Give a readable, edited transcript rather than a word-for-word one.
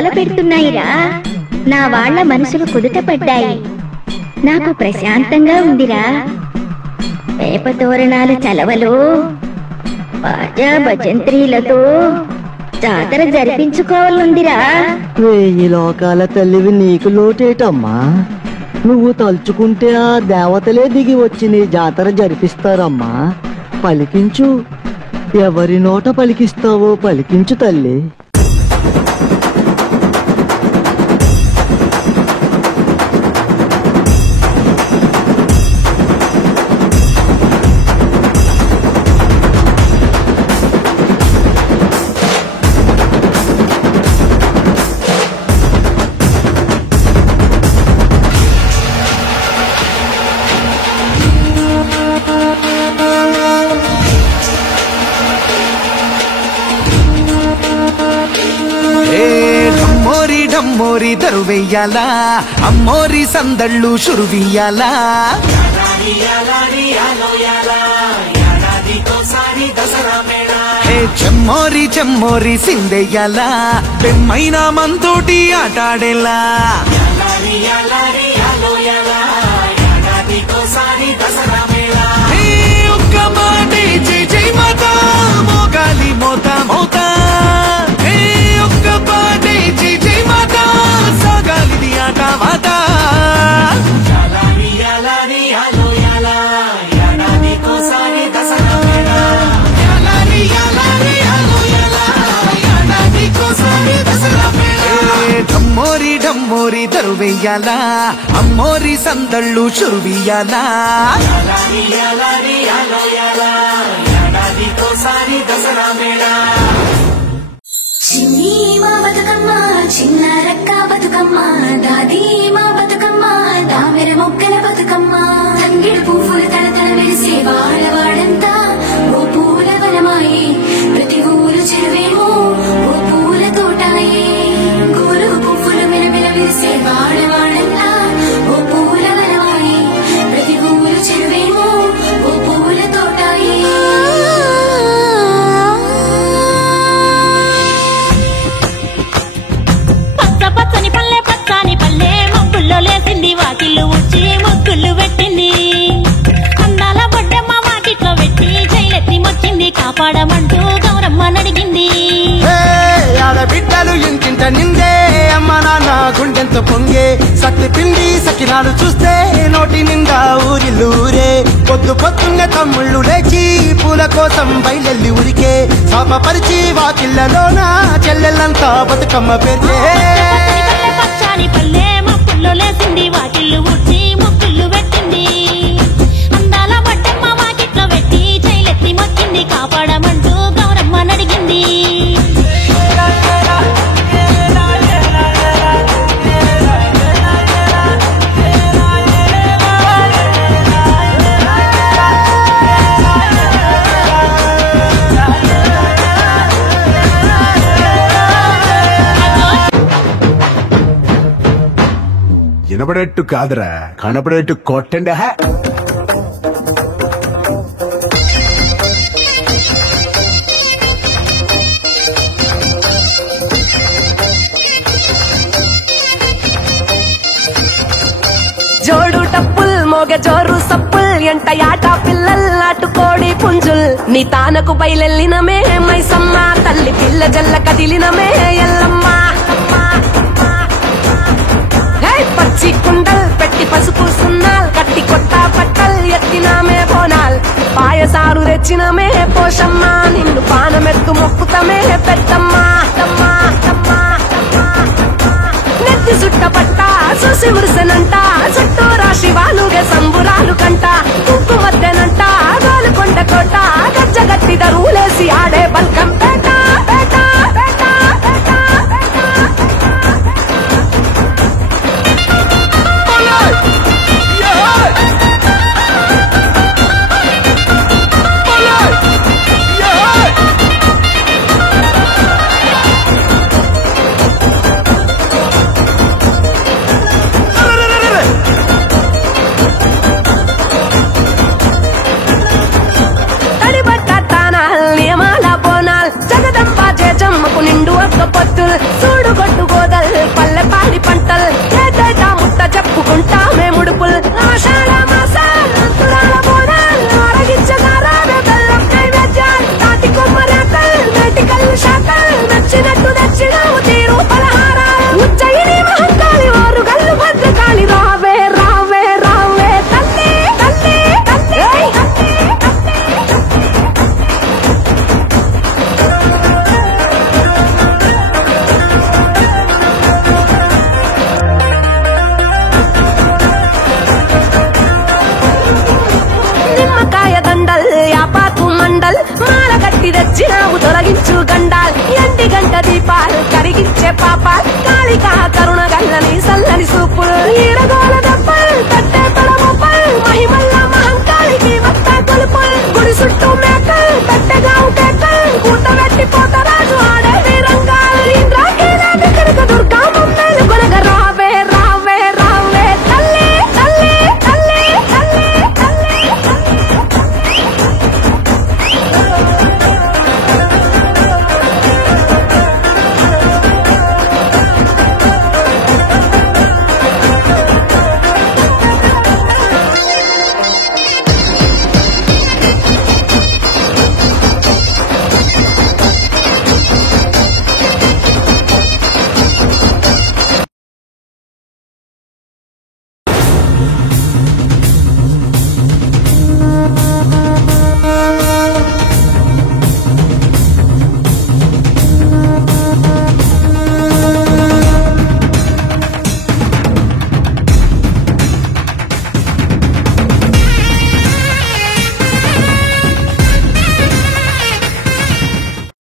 గోల పెడుతున్నాయిరా. నా వాళ్ళ మనసులు కుదుట పడ్డాయి. నాకు ప్రశాంతంగా ఉందిరా. వేప తోరణాలు చలవలు బాజా భజంత్రీలతో జాతర జరిపించుకోవాలందిరా. 1000 లోకాల తల్లివి నీకు లోటేటమ్మా. నువ్వు తలుచుకుంటే ఆ దేవతలే దిగి వచ్చి నీ జాతర జరిపిస్తారమ్మా. పలికించు, ఎవరి నోట పలికిస్తావో పలికించు తల్లి. అమ్మోరి దరువెయ్యాలా, అమ్మోరి సందళ్ళు షురువియ్యాలా. చెమ్మోరి చెమ్మోరి సిందెయ్యాలా, పెమ్మైన మంతోటి ఆటాడేలా. ఒక్క మాటే జై జై మాతా, మోగాలి మోతా మోతా. ఒక్క పాటే జై జై మాతా, సాగాలిది ఆట మాట. ఢమ్మోరి ఢమ్మోరి దరువెయ్యాలా, అమ్మోరి సందళ్ళు షురువియ్యాలా. చిన్ని మా బతుకమ్మ చిన్న రక్క బతుకమ్మ, దాది మా బతుకమ్మ దామెర మొక్కల బతుకమ్మ. తంగిడు పువ్వులు తడతడ వెలిసే వాడవాడంతా ఓ పూల వనమాయే, ప్రతి ఊరు చెరువేమో ఓ పూల తోటాయే. గోరు పువ్వులు మెలమెల వెలిసే వాడవాడంతా ఓ పూల వనమాయే, ప్రతి ఊరు చెరువేమో ఓ పూల తోటాయే. పచ్చని పల్లె పచ్చని పల్లె మొక్కుల్లో లేసింది, వాకిళ్ళు ఉచ్చి ముగ్గులు పెట్టింది. అందాల బొడ్డమ్మ వాకిట్లో పెట్టి జైలెత్తి మొచ్చింది, కాపాడమంటూ గౌరమ్మ నడిగింది. ఆడబిడ్డలు ఇంటింట నిందే, అమ్మ నాన్న గుండెంత పొంగే. సత్తి పిండి సకినాలు చూస్తే నోటి నిండా ఊరిల్లూరే. పొద్దు పొద్దున్న తమ్ముళ్ళు లేచి పూల కోసం బయలెల్లి ఉరికే. సాపపరిచి వాకిళ్లలోన చెల్లెళ్ళంతా బతుకమ్మ పేర్చే. పచ్చని పల్లె మొక్కుల్లో లేసింది, వాకిళ్ళు ఉచ్చి ముగ్గులు పెట్టింది. అందాల బొడ్డమ్మ వాకిట్లో పెట్టి జైలెత్తి మొచ్చింది, కాపాడమంటూ గౌరమ్మ నడిగింది. వినపడేట్టు కాదురా, కనపడేట్టు కొట్టండి. జోడు టప్పుల్ మోగ జోరు సప్పుల్ ఎంట యాట పిల్లల్ నాటుకోడి పుంజుల్. నీ తానకు బయలెల్లినమే మైసమ్మ, తల్లి పిల్ల జల్ల కదిలినమే ఎల్లమ్మ. పచ్చి కుండల్ పెట్టి పసుపు సున్నాల్, కట్టి కొత్త పట్టల్ ఎత్తినామే బోనాల్. పాయసారు తెచ్చినమే పోషమ్మ, నిన్ను పానమెత్తు మొక్కుతమే పెద్దమ్మ. నెత్తి సుట్ట పట్ట చూసి మురిసెనంట, చుట్టూ రాశి వాలుగే సంబురాలు కంట. ఉప్పు మద్దెనంట గాలు కొండ కోట, గజ్జగట్టి దరువులేసి ఆడే బల్కం పేట పేట పేట పేట. పెట్టుకుంటామే ముడుపుల్ ఆషాఢ